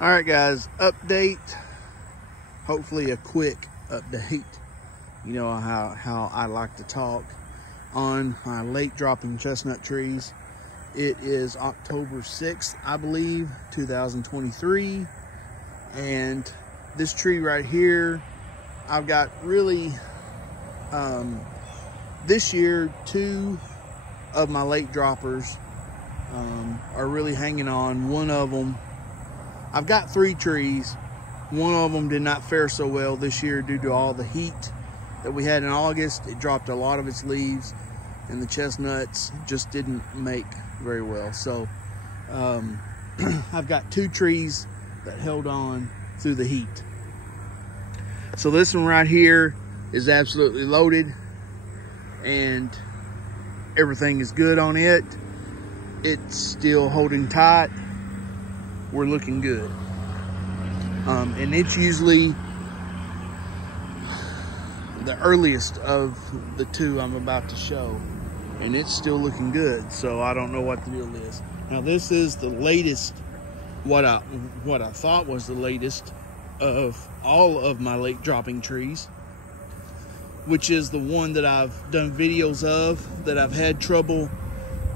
All right, guys, update. Hopefully a quick update. You know how I like to talk on my late dropping chestnut trees. It is October 6th, I believe, 2023. And this tree right here, I've got really, this year, 2 of my late droppers are really hanging on. One of them, I've got 3 trees. One of them did not fare so well this year due to all the heat that we had in August. It dropped a lot of its leaves, and the chestnuts just didn't make very well. So I've got 2 trees that held on through the heat. So this one right here is absolutely loaded, and everything is good on it. It's still holding tight. We're looking good. And it's usually the earliest of the 2 I'm about to show, and it's still looking good. So I don't know what the deal is. Now this is the latest, what I thought was the latest of all of my late dropping trees, which is the one that I've done videos of that I've had trouble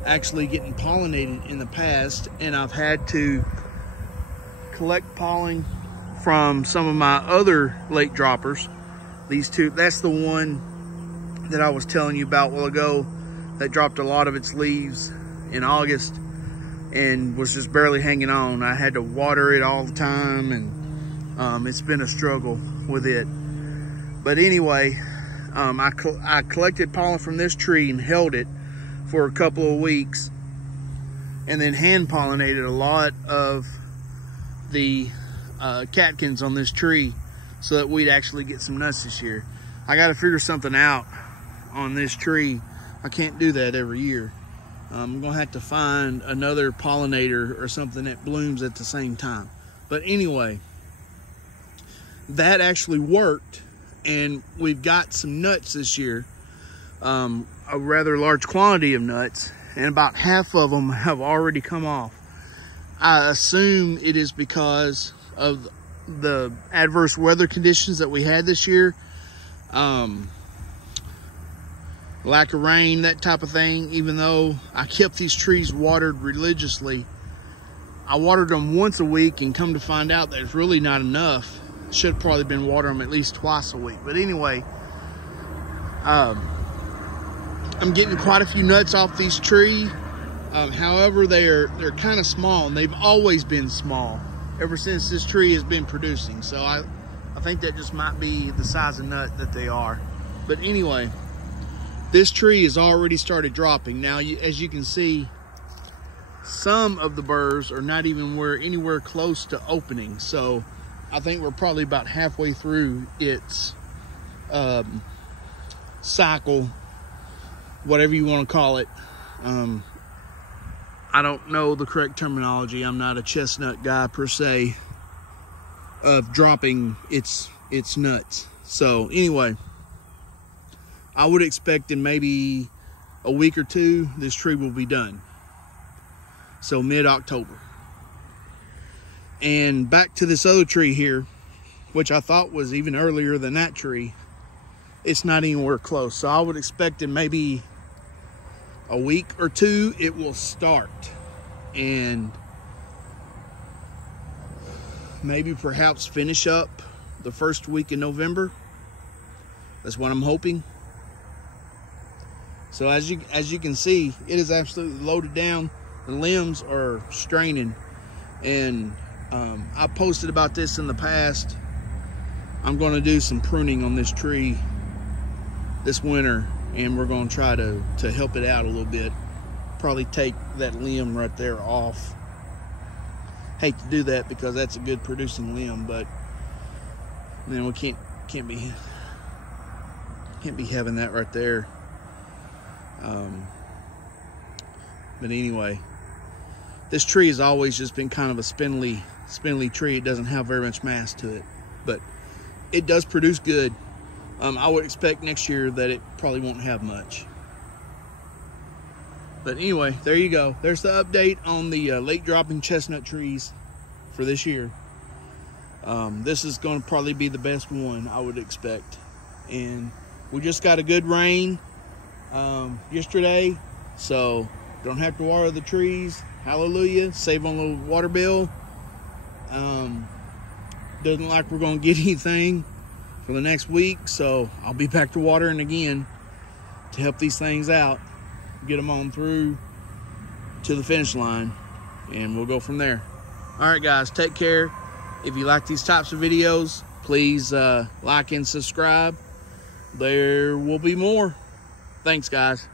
actually getting pollinated in the past, and I've had to collect pollen from some of my other late droppers. These 2, that's the one that I was telling you about a while ago that dropped a lot of its leaves in August and was just barely hanging on. I had to water it all the time, and it's been a struggle with it. But anyway, I collected pollen from this tree and held it for a couple of weeks, and then hand pollinated a lot of the catkins on this tree so that we'd actually get some nuts this year. I got to figure something out on this tree. I can't do that every year. I'm gonna have to find another pollinator or something that blooms at the same time. But anyway, that actually worked, and we've got some nuts this year, a rather large quantity of nuts, and about half of them have already come off. I assume it is because of the adverse weather conditions that we had this year. Lack of rain, that type of thing. Even though I kept these trees watered religiously, I watered them once a week, and come to find out there's really not enough. Should have probably been watering them at least twice a week. But anyway, I'm getting quite a few nuts off these trees. However, they're kind of small, and they've always been small ever since this tree has been producing. So I think that just might be the size of nut that they are. But anyway, this tree has already started dropping. Now, as you can see, some of the burrs are not even anywhere close to opening. So I think we're probably about halfway through its cycle, whatever you want to call it. I don't know the correct terminology. I'm not a chestnut guy per se, of dropping its nuts. So anyway, I would expect in maybe a week or 2, this tree will be done. So mid-October. And back to this other tree here, which I thought was even earlier than that tree. It's not anywhere close. So I would expect in maybe a week or 2 it will start, and maybe perhaps finish up the first week in November. That's what I'm hoping. So as you can see, it is absolutely loaded down. The limbs are straining, and I posted about this in the past. I'm going to do some pruning on this tree this winter, and we're going to try to help it out a little bit. Probably take that limb right there off. Hate to do that because that's a good producing limb, but man, we can't be having that right there. But anyway, this tree has always just been kind of a spindly tree. It doesn't have very much mass to it, but it does produce good. I would expect next year that it probably won't have much. But anyway, there you go. There's the update on the late dropping chestnut trees for this year. This is going to probably be the best one, I would expect. And we just got a good rain yesterday, so don't have to water the trees. Hallelujah. Save on the water bill. Doesn't look like we're going to get anything for the next week, so I'll be back to watering again to help these things out, get them on through to the finish line, and we'll go from there. All right, guys, take care. If you like these types of videos, please like and subscribe. There will be more. Thanks, guys.